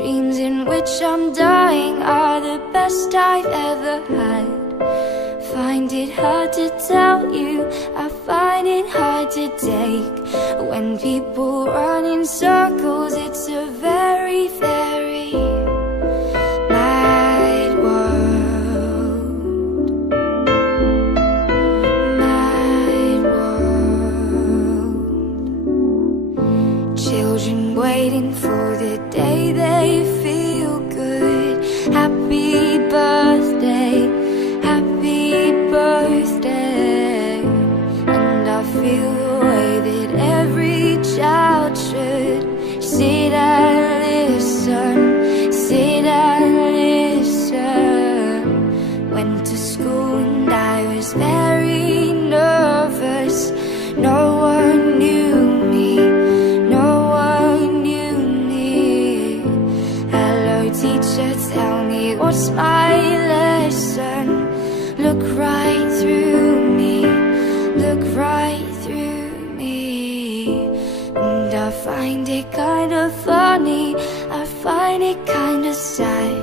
dreams in which I'm dying are the best I've ever had. Find it hard to tell you, I find it hard to take. When people run in circles, it's a very, very mad world. Mad world. Children waiting for the day they feel good. Happy birthday, happy birthday. And I feel the way that every child should. Sit and listen, sit and listen. Went to school and I was very nervous. No one knew me, no one knew me. Hello teacher, tell me what's my lesson. Look right through me, look right through me. And I find it kind of funny, I find it kind of sad.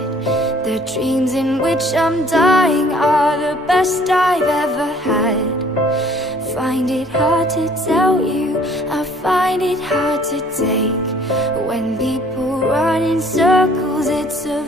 The dreams in which I'm dying are the best I've ever had. Find it hard to tell you, I find it hard to take. When people run in circles, it's a